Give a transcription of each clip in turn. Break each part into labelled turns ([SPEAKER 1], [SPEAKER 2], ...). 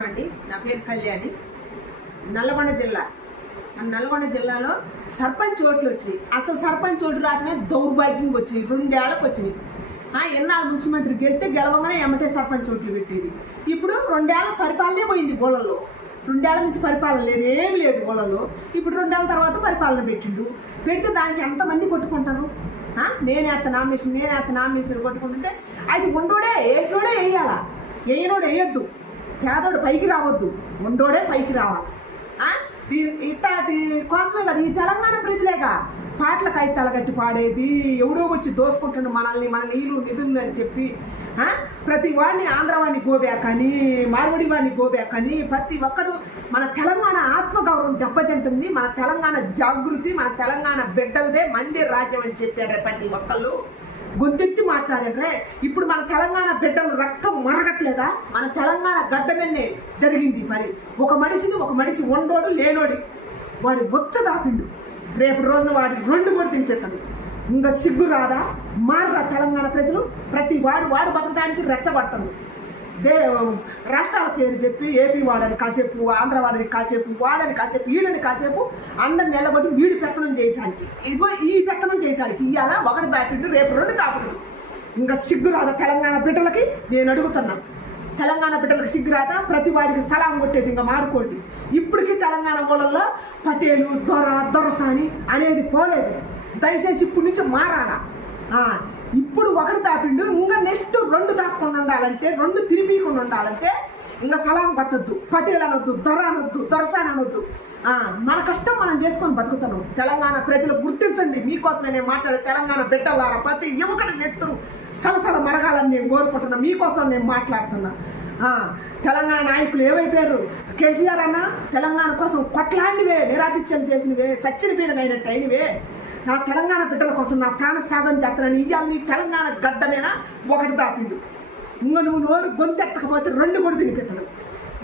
[SPEAKER 1] అండి నా పేరు కళ్యాణి. నల్గొండ జిల్లా. మన నల్గొండ జిల్లాలో సర్పంచ్ ఓట్లు వచ్చినాయి. అసలు సర్పంచ్ ఓట్లు రావడమే దౌర్భాగ్యంగా వచ్చినాయి రెండేళ్ళకు వచ్చినాయి. ఎన్నాళ్ళు ముఖ్యమంత్రి గెలితే గెలవగానే ఎమ్మటే సర్పంచ్ ఓట్లు పెట్టేది. ఇప్పుడు రెండేళ్ళ పరిపాలనే పోయింది గోళల్లో రెండేళ్ళ నుంచి పరిపాలన లేదు ఏమి లేదు గోళల్లో ఇప్పుడు రెండేళ్ళ తర్వాత పరిపాలన పెట్టిండు. పెడితే దానికి ఎంతమంది కొట్టుకుంటారు? ఆ, నేనే అత్త నామినేషన్ నేనే నామినేషన్ కొట్టుకుంటుంటే అది ఉండోడే వేసినోడే వేయాలా? వేయనోడే వేయొద్దు. పేదోడు పైకి రావద్దు. ఉండోడే పైకి రావాలి. ఇట్లాంటి కోసమే కదా ఈ తెలంగాణ ప్రజలేగా పాటలకై తలగట్టి పాడేది. ఎవడో వచ్చి దోసుకుంటుండు మనల్ని మన నీళ్ళు నిధులు అని చెప్పి ప్రతి వాడిని ఆంధ్రవాడిని గోబ్యాకని మార్వడి వాడిని గోబ్యాకని ప్రతి ఒక్కడు మన తెలంగాణ ఆత్మగౌరవం దెబ్బతింటుంది. మన తెలంగాణ జాగృతి మన తెలంగాణ బిడ్డలదే మంది రాజ్యం అని చెప్పారు ప్రతి ఒక్కళ్ళు. గొంతెత్తి మాట్లాడారే ఇప్పుడు మన తెలంగాణ బిడ్డల రక్తం మరగట్లేదా? మన తెలంగాణ గడ్డ జరిగింది మరి. ఒక మనిషిని ఒక మనిషి వండోడు లేనోడి. వాడి బొచ్చ దాపిండు. రేపు రోజున వాడి రెండు కూడా తినిపిస్తాడు. ఇంకా సిగ్గు రాదా? మారరా తెలంగాణ ప్రజలు? ప్రతి వాడు వాడు బతకడానికి రెచ్చబడతాడు దే రాష్ట్రాల పేరు చెప్పి ఏపీ వాడని కాసేపు ఆంధ్ర వాడని కాసేపు వాడని కాసేపు వీడని కాసేపు అందరిని నిలబడి వీడి పెత్తనం చేయటానికి. ఇదిగో ఈ పెత్తనం చేయటానికి ఇవాళ ఒకటి దాపిండు రేపు రెండు దాపుతుంది ఇంకా సిగ్గు రాదా తెలంగాణ బిడ్డలకి? నేను అడుగుతున్నా. తెలంగాణ బిడ్డలకు సిగ్గురాట ప్రతి వాడికి సలాం కొట్టేది ఇంకా మారుకోండి. ఇప్పటికీ తెలంగాణ ఊళ్ళల్లో పటేలు దొర దొరసాని అనేది పోలేదు. దయచేసి ఇప్పటి నుంచి మారాలా? ఇప్పుడు ఒకటి తాపిండు ఇంకా నెక్స్ట్ రెండు తాపకుండా ఉండాలంటే రెండు తిరిపీకుండా ఉండాలంటే ఇంకా సలాం పట్టద్దు పటేల్ అనొద్దు దొర అనొద్దు దొరసాన్ అనొద్దు మన కష్టం మనం చేసుకొని బతుకుతున్నాం తెలంగాణ ప్రజలు గుర్తించండి మీకోసమే నేను మాట్లాడే తెలంగాణ బిడ్డలారా. ప్రతి యువకుడి నెత్తురు సలసల మరగాలని నేను కోరుకుంటున్నా మీకోసం నేను మాట్లాడుతున్నా. తెలంగాణ నాయకులు ఏమైపోయారు? కేసీఆర్ అన్న తెలంగాణ కోసం కొట్లాడినవే నిరాధిత్యం చేసినవే సచ్చిన పీనగా అయినవే. నా తెలంగాణ బిడ్డల కోసం నా ప్రాణ సాధన చేస్తానని ఇవాళ నీ తెలంగాణ గడ్డమేనా ఒకటి దాపిండు ఇంకా నువ్వు నోరు గొంతెత్తకపోతే రెండు కూడా తినిపిస్తాడు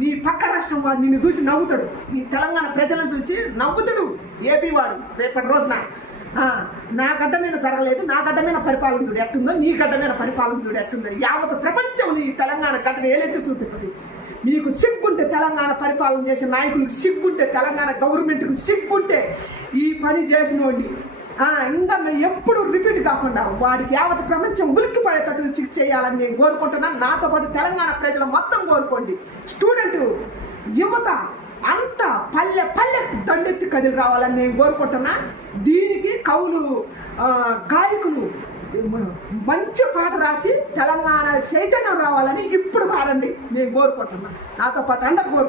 [SPEAKER 1] నీ పక్క రాష్ట్రం వాడు నిన్ను చూసి నవ్వుతాడు. నీ తెలంగాణ ప్రజలను చూసి నవ్వుతాడు ఏపీ వాడు రేపటి రోజున. నా గడ్డ మీద జరగలేదు నా గడ్డ మీద పరిపాలన చూడు ఎట్టుందో నీ గడ్డ మీద పరిపాలన చూడు ఎట్టుందో. యావత్ ప్రపంచం నీ తెలంగాణ గడ్డను ఏలెత్తి చూపిస్తుంది మీకు సిగ్గుంటే తెలంగాణ పరిపాలన చేసే నాయకులకు సిగ్గుంటే తెలంగాణ గవర్నమెంట్కి సిగ్గుంటే ఈ పని చేసినోండి ఇంకా మేము ఎప్పుడు రిపీట్ కాకుండా వాడికి యావత్ ప్రపంచం ఉలిక్కి పడేటట్లు చిక్ చేయాలని నేను కోరుకుంటున్నాను. నాతో పాటు తెలంగాణ ప్రజలు మొత్తం కోరుకోండి. స్టూడెంట్ యువత అంతా పల్లె పల్లె దండెత్తి కదిలి రావాలని నేను కోరుకుంటున్నా. దీనికి కవులు గాయకులు మంచి పాట రాసి తెలంగాణ చైతన్యం రావాలని ఇప్పుడు పాడండి. నేను కోరుకుంటున్నాను నాతో పాటు అందరు కోరుకుంటున్నాను